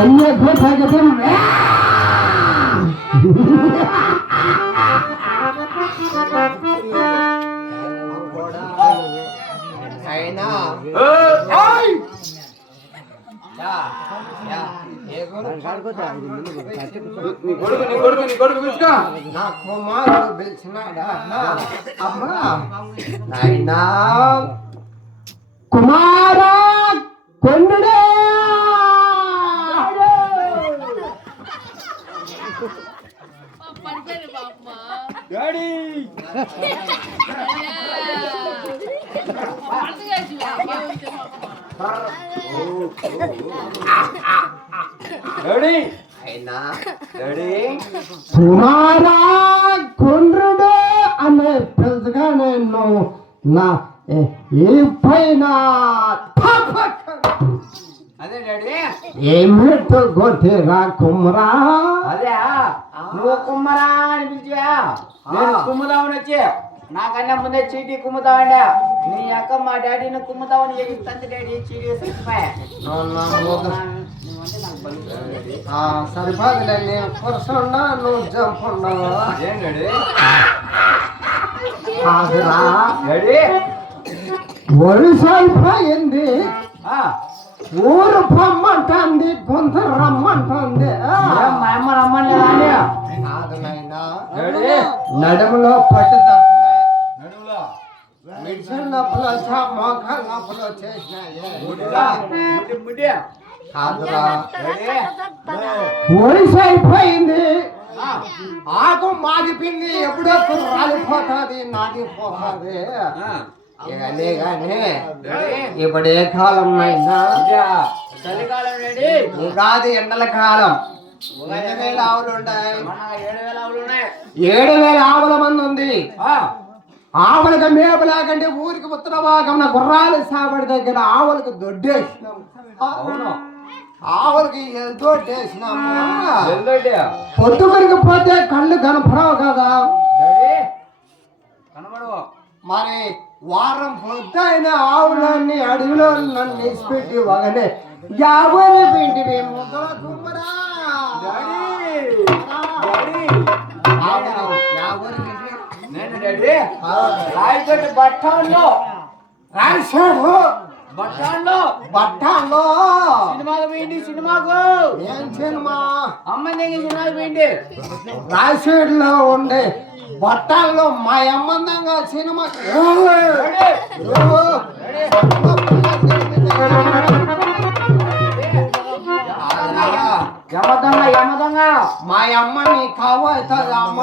అన్నీ అద్భుత నా కుమారుడు అమ్మా నాయనా. కుమారా కొండడే. అయినా. కుమారా కొండ్రుడు అనే పిలుచుగా నేను నా ఈ పైన ఏమిటో గొట్టిరా కుమరా? అదే నువ్వు కుమ్మరా అని పిలిచా నేను కుమ్ముదామని వచ్చి నాకన్నా ముందే చీటీ కుమ్ముతావండా నీ అక్క మా డాడీని కుమ్ముతావని ఎగిస్తుంది డాడీ చీటీ సరిపోదులే నేను పురుషున్నా నువ్వు జంపున్నా ఏం డాడీ? కాదురా ఊరు పొమ్మంటుంది గొంత రమ్మంటుంది. నడుములో పట్టు నొప్పులు వచ్చా నొప్పులు వచ్చేసినాయి. అయిపోయింది. ఆకు మాగిపింది ఎప్పుడెప్పుడు రాలిపోతుంది నాగిపోతుంది. ఇప్పుడు ఏ కాలం ఉగాది ఎండల కాలం. ఎన్ని వేల ఆవులు ఉంటాయి. ఏడు వేల ఆవులు ఏడు మంది ఉంది. ఆవులకు మేపు లేకంటే ఊరికి ఉత్తర భాగం గుర్రాలు సాబడి దగ్గర ఆవులకు దొడ్డేసినాం. అవును. ఆవులకి వెళ్ళండి పొద్దుకొరికి పోతే కళ్ళు కనపడవు కదా డాడీ కనబడవు మరి వారం పొద్దుైన ఆవులన్నీ అడవిలో నన్ను ఇసిపెట్టి వగనే. ఎవరి పిండి బట్టాల్లో. రాశాడు బట్టాల్లో. బట్టాలో సినిమాకు పోయింది సినిమాకు. ఏం సినిమా? అమ్మ పోయింది ఉండే బట్టాల్లో మా అమ్మందంగా సినిమా యమదంగా యమదంగా. మా అమ్మ నీ కావు అవుతుంది అమ్మ.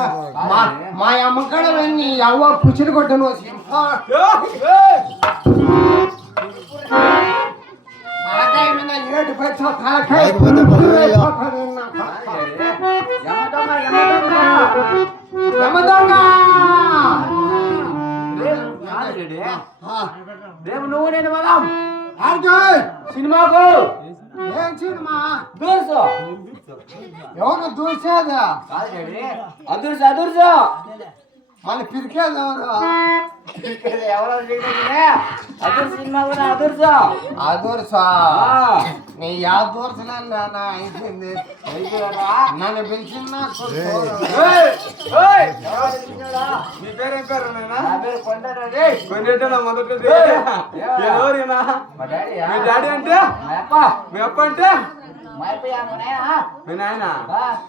మా అమ్మ కడ నీ అవ్వ కుచిరి కొట్టను తలకాయ మీద ఏడు పెట్టా తలకాయ రేపు నువ్వు నేను అర్జున్! సినిమాకు. ఏం సినిమా? దూర్సు. ఎవరు దూసేదా అదుర్సు అదుర్సు. మళ్ళీ పిరికేది ఎవరు? అదుర్సు సినిమా కూడా అదుర్సు? అదూర్సా ఆ, నీ యా దూర్చలే నా అయిపోయింది? నన్ను పిలిచిన? నీ పేరేం పేరు నా పేరు మా? మీ డాడీ అంటే? మా అప్ప. మీ అప్ప అంటే? మా నాయన.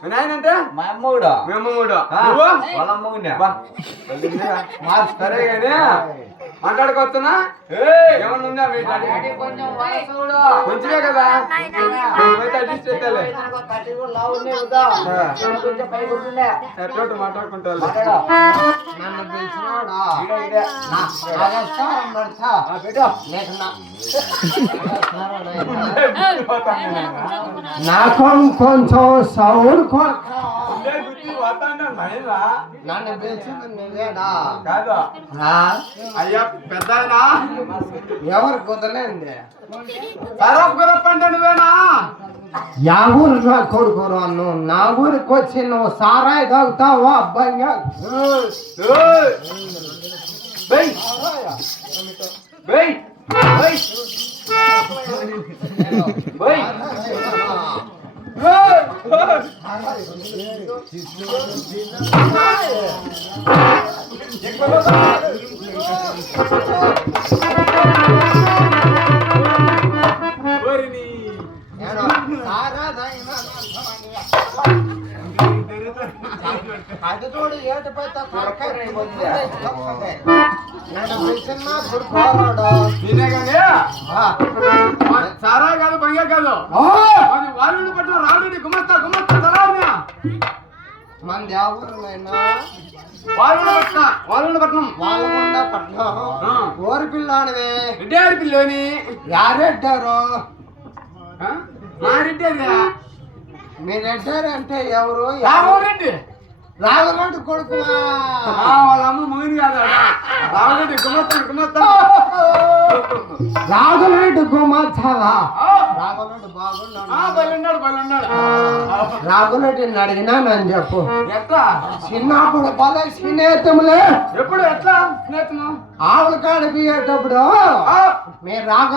మీ నాయన అంటే? మా అమ్మగుడు. మీ అమ్మ కూడా ఆ, నువ్వు? వాళ్ళ అమ్మగుండే. బా, మా సరే కానీ మాట్లాడుకోవచ్చునా? ఏమన్నా ఉందా మీ మా డాడీ? డాడీ కొంచెం వయసుడు. కొంచెమే కదా. ఎట్లా మాట్లాడుకుంటారు నాకు కొంచెం సౌండ్ కొరక నన్ను పిలిచింది నువ్వేనా? కాదు? ఆ? అయ్యా పెద్ద ఎవరు కుదలేంది సరఫ్ గరఫ్ అంటే నువ్వేనా? యా ఊరు నా కొడుకురా నువ్వు నా ఊరికి వచ్చి నువ్వు సారాయి తాగుతావా అబ్బాయిగా! Bye bye bye Thank you. అది చూడు ఏటి కానీ సారా కాదు బంగా కాదు. అది వాళ్ళు పట్టిన రాడు గుమస్తా గుమస్తా సరావునా మంది ఎవరునైనా వాళ్ళు పట్టిన వాళ్ళు పట్నం వాళ్ళగుండ పట్నం ఆ. ఓరి పిల్లాడివే. రెడ్డి పిల్లోని. యారెడ్డారు? మా రెడ్డి అది మీరెడ్డారంటే ఎవరు? రామరెడ్డి రాఘవరెడ్డి కొడుకులా వాళ్ళ అమ్మ మోయిన్ కాదు రామరెడ్డి గుమస్తా గుమస్తా రాఘవరెడ్డి గుమాచాలా రాఘవరెడ్డి బాగున్నాడు. బలున్నాడు బలున్నాడు రాఘవరెడ్డిని అడిగినానని చెప్పు. ఎట్లా? చిన్నప్పుడు భలే స్నేహితుములే ఎప్పుడు ఎట్లా స్నేహితుము ఆవుల కాడ బియ్యేటప్పుడు మీరు రాఘవ